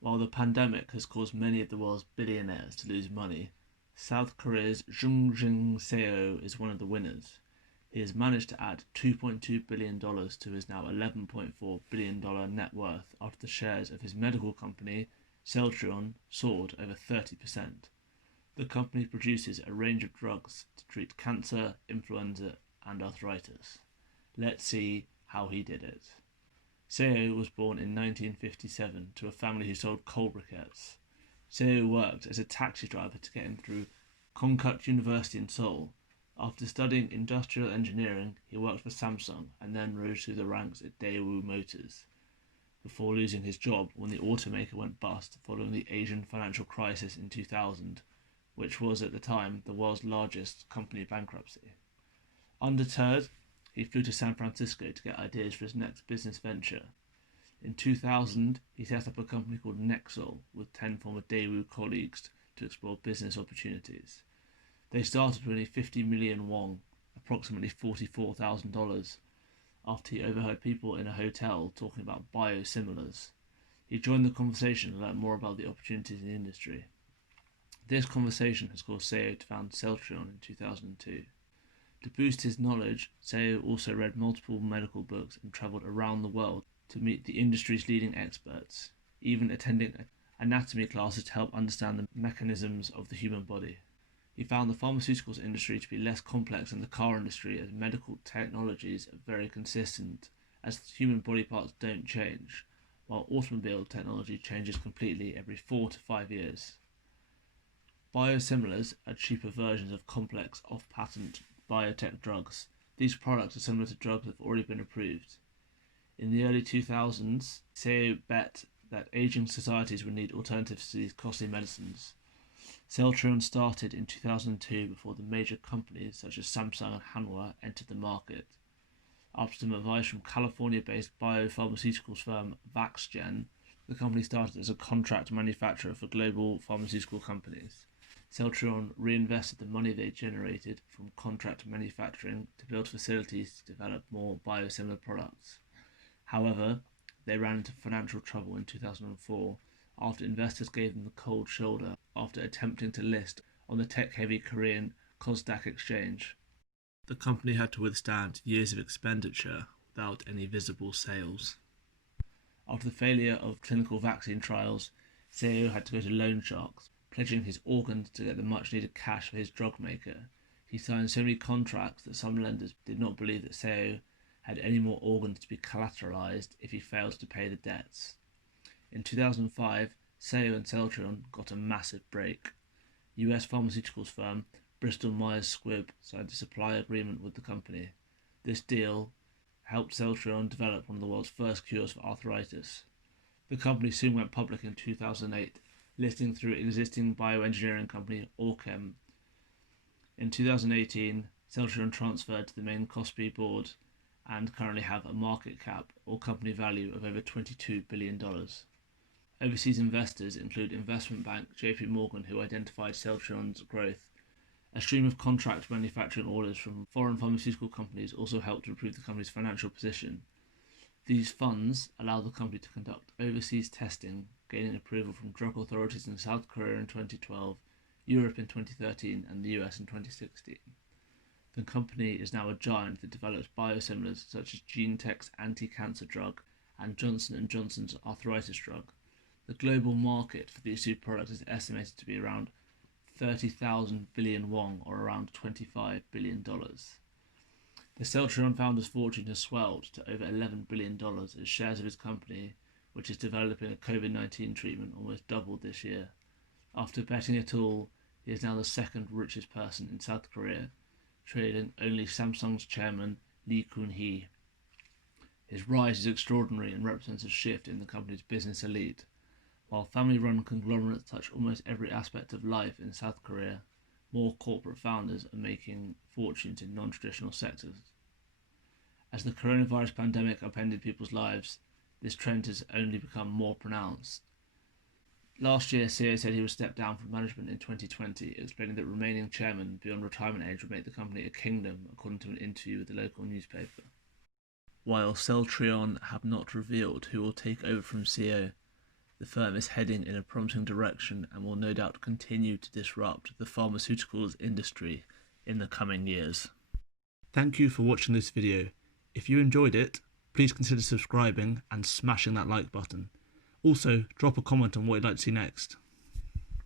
While the pandemic has caused many of the world's billionaires to lose money, South Korea's Jung Seo is one of the winners. He has managed to add $2.2 billion to his now $11.4 billion net worth after the shares of his medical company, Celltrion, soared over 30%. The company produces a range of drugs to treat cancer, influenza, and arthritis. Let's see how he did it. Seo was born in 1957 to a family who sold coal briquettes. Seo worked as a taxi driver to get him through Konkuk University in Seoul. After studying industrial engineering, he worked for Samsung and then rose through the ranks at Daewoo Motors, before losing his job when the automaker went bust following the Asian financial crisis in 2000, which was at the time the world's largest company bankruptcy. Undeterred, he flew to San Francisco to get ideas for his next business venture. In 2000, he set up a company called Nexol with 10 former Daewoo colleagues to explore business opportunities. They started with only 50 million won, approximately $44,000, after he overheard people in a hotel talking about biosimilars. He joined the conversation and learned more about the opportunities in the industry. This conversation has caused Seo to found Celltrion in 2002. To boost his knowledge, Seo also read multiple medical books and travelled around the world to meet the industry's leading experts, even attending anatomy classes to help understand the mechanisms of the human body. He found the pharmaceuticals industry to be less complex than the car industry, as medical technologies are very consistent, as human body parts don't change, while automobile technology changes completely every 4 to 5 years. Biosimilars are cheaper versions of complex off-patent biotech drugs. These products are similar to drugs that have already been approved. In the early 2000s, Seo bet that aging societies would need alternatives to these costly medicines. Celltrion started in 2002 before the major companies such as Samsung and Hanwha entered the market. After some advice from California-based biopharmaceuticals firm VaxGen, the company started as a contract manufacturer for global pharmaceutical companies. Celltrion reinvested the money they generated from contract manufacturing to build facilities to develop more biosimilar products. However, they ran into financial trouble in 2004 after investors gave them the cold shoulder after attempting to list on the tech-heavy Korean Kosdaq exchange. The company had to withstand years of expenditure without any visible sales. After the failure of clinical vaccine trials, Seo had to go to loan sharks, pledging his organs to get the much-needed cash for his drug maker. He signed so many contracts that some lenders did not believe that Seo had any more organs to be collateralized if he failed to pay the debts. In 2005, Seo and Celltrion got a massive break. US pharmaceuticals firm Bristol Myers Squibb signed a supply agreement with the company. This deal helped Celltrion develop one of the world's first cures for arthritis. The company soon went public in 2008, listing through existing bioengineering company Orchem. In 2018, Celltrion transferred to the main Kospi board and currently have a market cap or company value of over $22 billion. Overseas investors include investment bank JP Morgan, who identified Celltrion's growth. A stream of contract manufacturing orders from foreign pharmaceutical companies also helped to improve the company's financial position. These funds allow the company to conduct overseas testing, gaining approval from drug authorities in South Korea in 2012, Europe in 2013, and the US in 2016. The company is now a giant that develops biosimilars such as GeneTech's anti-cancer drug and Johnson & Johnson's arthritis drug. The global market for these two products is estimated to be around 30,000 billion won, or around $25 billion. The Celltrion founder's fortune has swelled to over $11 billion as shares of his company, which is developing a COVID-19 treatment, almost doubled this year. After betting it all, he is now the second richest person in South Korea, trailing only Samsung's chairman Lee Kun-hee. His rise is extraordinary and represents a shift in the company's business elite. While family-run conglomerates touch almost every aspect of life in South Korea, more corporate founders are making fortunes in non-traditional sectors. As the coronavirus pandemic upended people's lives, this trend has only become more pronounced. Last year, Seo said he would step down from management in 2020, explaining that remaining chairman beyond retirement age would make the company a kingdom, according to an interview with the local newspaper. While Celltrion have not revealed who will take over from Seo, the firm is heading in a promising direction and will no doubt continue to disrupt the pharmaceuticals industry in the coming years. Thank you for watching this video. If you enjoyed it, please consider subscribing and smashing that like button. Also, drop a comment on what you'd like to see next.